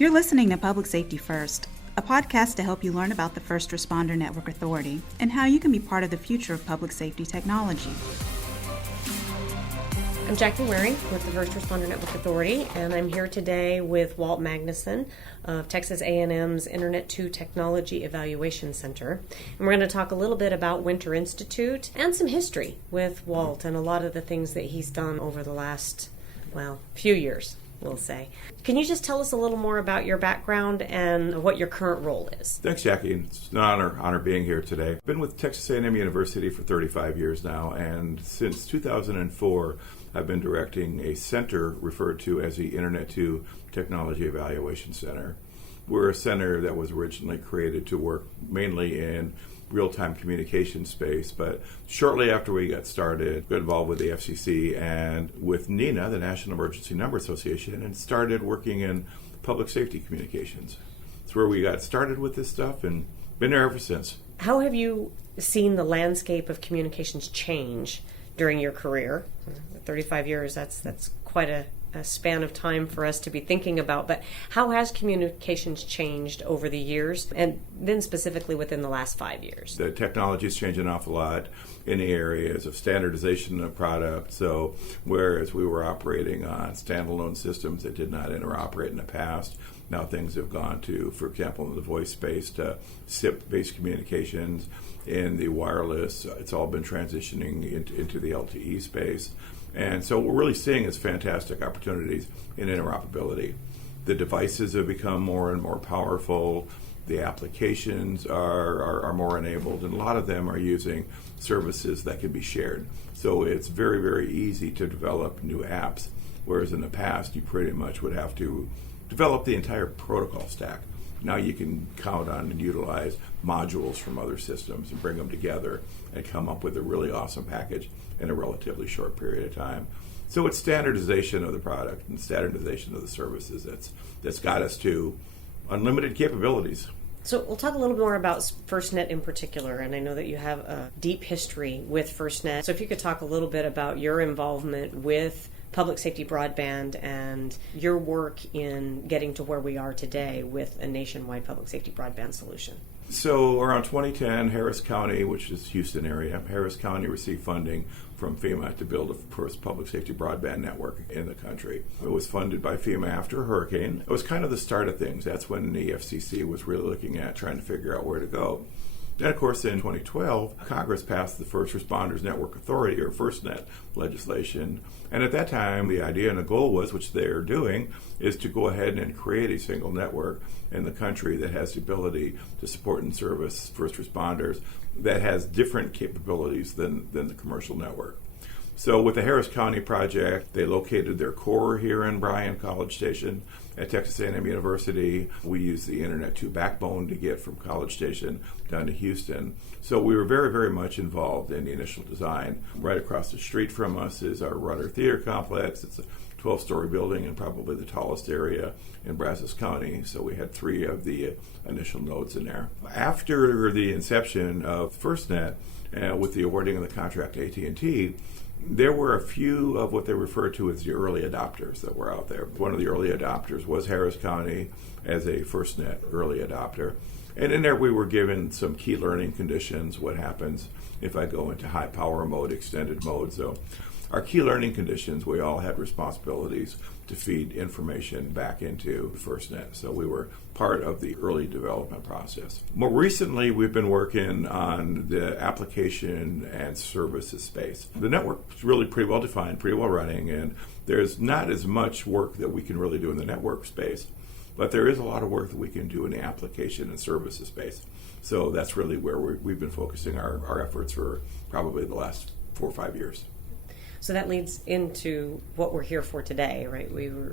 You're listening to Public Safety First, a podcast to help you learn about the First Responder Network Authority and how you can be part of the future of public safety technology. I'm Jackie Waring with the First Responder Network Authority, and I'm here today with Walt Magnuson of Texas A&M's Internet 2 Technology Evaluation Center. And we're going to talk a little bit about Winter Institute and some history with Walt and a lot of the things that he's done over the last, few years, we'll say. Can you just tell us a little more about your background and what your current role is? Thanks, Jackie. It's an honor being here today. I've been with Texas A&M University for 35 years now, and since 2004, I've been directing a center referred to as the Internet 2 Technology Evaluation Center. We're a center that was originally created to work mainly in real-time communication space, but shortly after we got started, got involved with the FCC and with NENA, the National Emergency Number Association, and started working in public safety communications. It's where we got started with this stuff and been there ever since. How have you seen the landscape of communications change during your career? 35 years, that's quite a span of time for us to be thinking about, but how has communications changed over the years, and then specifically within the last 5 years? The technology has changed an awful lot in the areas of standardization of product. So whereas we were operating on standalone systems that did not interoperate in the past, now things have gone to, for example, in the voice space, to SIP-based communications. In the wireless, it's all been transitioning into the LTE space. And so what we're really seeing is fantastic opportunities in interoperability. The devices have become more and more powerful. The applications are more enabled, and a lot of them are using services that can be shared. So it's very, very easy to develop new apps, whereas in the past you pretty much would have to develop the entire protocol stack. Now you can count on and utilize modules from other systems and bring them together and come up with a really awesome package in a relatively short period of time. So it's standardization of the product and standardization of the services that's got us to unlimited capabilities. So we'll talk a little more about FirstNet in particular, and I know that you have a deep history with FirstNet. So if you could talk a little bit about your involvement with public safety broadband and your work in getting to where we are today with a nationwide public safety broadband solution. So around 2010, Harris County, which is Houston area, Harris County received funding from FEMA to build the first public safety broadband network in the country. It was funded by FEMA after a hurricane. It was kind of the start of things. That's when the FCC was really looking at trying to figure out where to go. Then, of course, in 2012, Congress passed the First Responders Network Authority, or FirstNet, legislation. And at that time, the idea and the goal was, which they're doing, is to go ahead and create a single network in the country that has the ability to support and service first responders that has different capabilities than the commercial network. So with the Harris County project, they located their core here in Bryan College Station at Texas A&M University. We used the Internet 2 backbone to get from College Station down to Houston. So we were very, very much involved in the initial design. Right across the street from us is our Rudder Theater Complex. It's a 12-story building and probably the tallest area in Brazos County. So we had 3 of the initial nodes in there. After the inception of FirstNet, with the awarding of the contract to AT&T, there were a few of what they refer to as the early adopters that were out there. One of the early adopters was Harris County as a FirstNet early adopter. And in there we were given some key learning conditions, what happens if I go into high power mode, extended mode. So our key learning conditions, we all had responsibilities to feed information back into FirstNet. So we were part of the early development process. More recently, we've been working on the application and services space. The network's really pretty well defined, pretty well running, and there's not as much work that we can really do in the network space, but there is a lot of work that we can do in the application and services space. So that's really where we've been focusing our efforts for probably the last 4 or 5 years. So that leads into what we're here for today, right?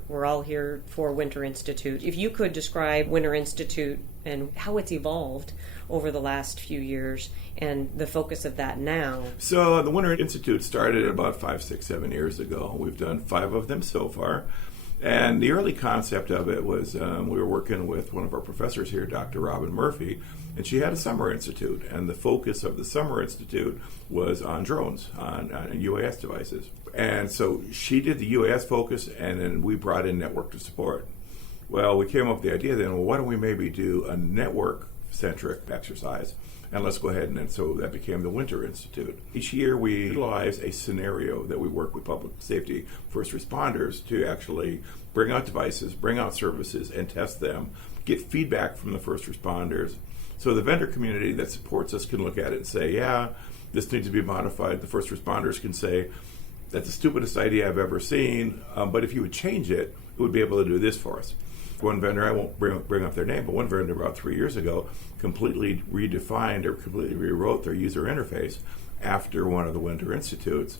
We're all here for Winter Institute. If you could describe Winter Institute and how it's evolved over the last few years and the focus of that now. So the Winter Institute started about 5, 6, 7 years ago. We've done 5 of them so far. And the early concept of it was we were working with one of our professors here, Dr. Robin Murphy, and she had a summer institute. And the focus of the summer institute was on drones, on UAS devices. And so she did the UAS focus, and then we brought in network to support. Well, we came up with the idea then, well, why don't we maybe do a network-centric exercise? And let's go ahead and so that became the Winter Institute. Each year we utilize a scenario that we work with public safety first responders to actually bring out devices, bring out services, and test them, get feedback from the first responders. So the vendor community that supports us can look at it and say, yeah, this needs to be modified. The first responders can say, that's the stupidest idea I've ever seen, but if you would change it, it would be able to do this for us. One vendor, I won't bring up their name, but one vendor about 3 years ago completely redefined or completely rewrote their user interface after one of the Winter Institutes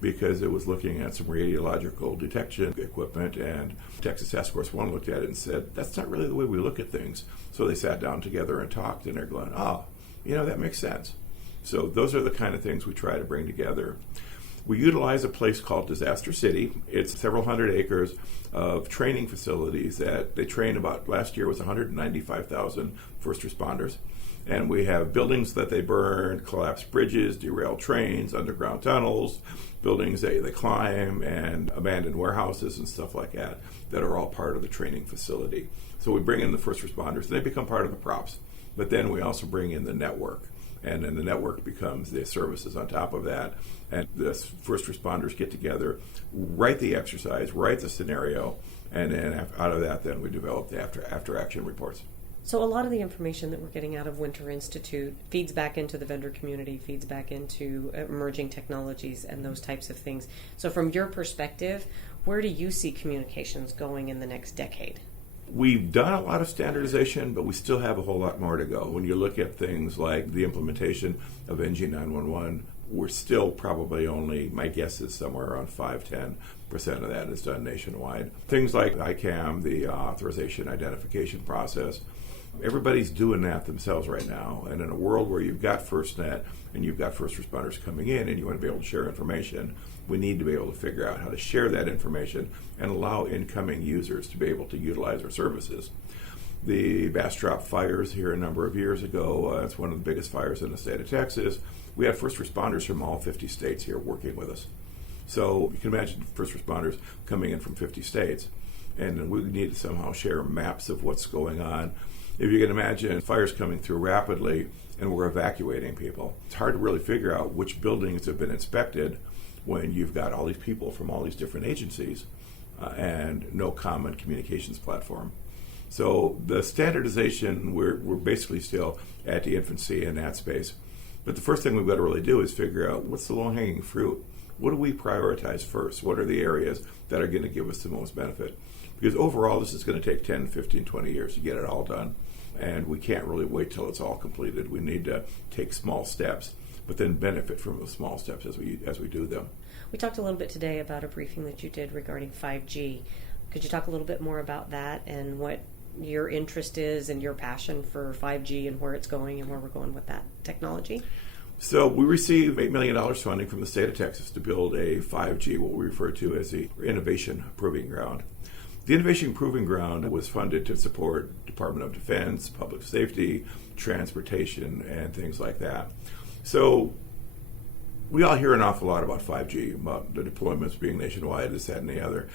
because it was looking at some radiological detection equipment, and Texas Task Force 1 looked at it and said, that's not really the way we look at things. So they sat down together and talked, and they're going, that makes sense. So those are the kind of things we try to bring together. We utilize a place called Disaster City. It's several hundred acres of training facilities that they train about. Last year was 195,000 first responders. And we have buildings that they burn, collapsed bridges, derailed trains, underground tunnels, buildings that they climb, and abandoned warehouses and stuff like that are all part of the training facility. So we bring in the first responders, and they become part of the props. But then we also bring in the network. And then the network becomes the services on top of that. And the first responders get together, write the exercise, write the scenario, and then out of that, then we develop the after action reports. So a lot of the information that we're getting out of Winter Institute feeds back into the vendor community, feeds back into emerging technologies and those types of things. So from your perspective, where do you see communications going in the next decade? We've done a lot of standardization, but we still have a whole lot more to go. When you look at things like the implementation of NG911, we're still probably only, my guess is somewhere around 5-10% of that is done nationwide. Things like ICAM, the authorization identification process, everybody's doing that themselves right now. And in a world where you've got FirstNet and you've got first responders coming in and you want to be able to share information, we need to be able to figure out how to share that information and allow incoming users to be able to utilize our services. The Bastrop fires here a number of years ago, it's one of the biggest fires in the state of Texas. We had first responders from all 50 states here working with us. So you can imagine first responders coming in from 50 states, and we need to somehow share maps of what's going on. If you can imagine fires coming through rapidly and we're evacuating people, it's hard to really figure out which buildings have been inspected when you've got all these people from all these different agencies and no common communications platform. So the standardization, we're basically still at the infancy in that space. But the first thing we've got to really do is figure out what's the low-hanging fruit. What do we prioritize first? What are the areas that are going to give us the most benefit? Because overall, this is going to take 10, 15, 20 years to get it all done. And we can't really wait till it's all completed. We need to take small steps, but then benefit from the small steps as we do them. We talked a little bit today about a briefing that you did regarding 5G. Could you talk a little bit more about that and what your interest is and your passion for 5G and where it's going and where we're going with that technology? So we received $8 million funding from the state of Texas to build a 5G, what we refer to as the Innovation Proving Ground. The Innovation Proving Ground was funded to support Department of Defense, public safety, transportation, and things like that. So we all hear an awful lot about 5G, about the deployments being nationwide, this, that, and the other.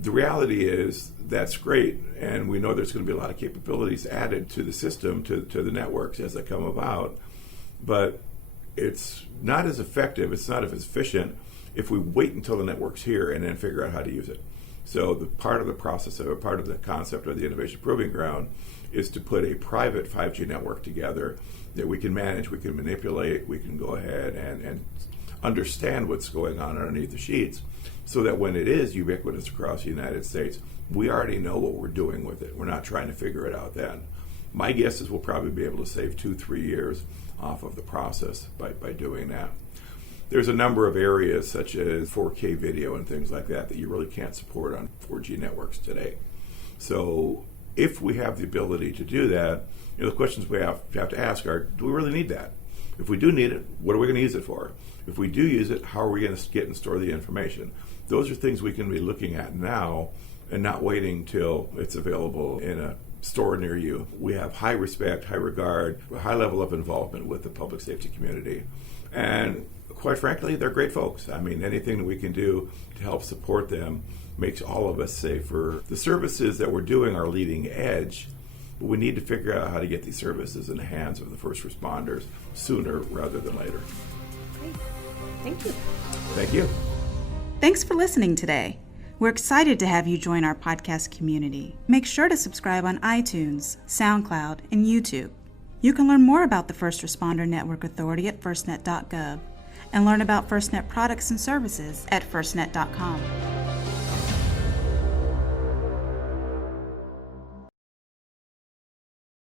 The reality is that's great, and we know there's going to be a lot of capabilities added to the system, to the networks as they come about, but it's not as effective, it's not as efficient if we wait until the network's here and then figure out how to use it. So the part of the process, or part of the concept of the Innovation Proving Ground is to put a private 5G network together that we can manage, we can manipulate, we can go ahead and understand what's going on underneath the sheets, so that when it is ubiquitous across the United States, we already know what we're doing with it. We're not trying to figure it out then. My guess is we'll probably be able to save 2-3 years off of the process by doing that. There's a number of areas such as 4K video and things like that you really can't support on 4G networks today. So if we have the ability to do that, the questions we have to ask are, do we really need that? If we do need it, what are we going to use it for? If we do use it, how are we going to get and store the information? Those are things we can be looking at now and not waiting till it's available in a store near you. We have high respect, high regard, a high level of involvement with the public safety community. And quite frankly, they're great folks. I mean, anything that we can do to help support them makes all of us safer. The services that we're doing are leading edge, but we need to figure out how to get these services in the hands of the first responders sooner rather than later. Great. Thank you. Thank you. Thanks for listening today. We're excited to have you join our podcast community. Make sure to subscribe on iTunes, SoundCloud, and YouTube. You can learn more about the First Responder Network Authority at firstnet.gov and learn about FirstNet products and services at firstnet.com.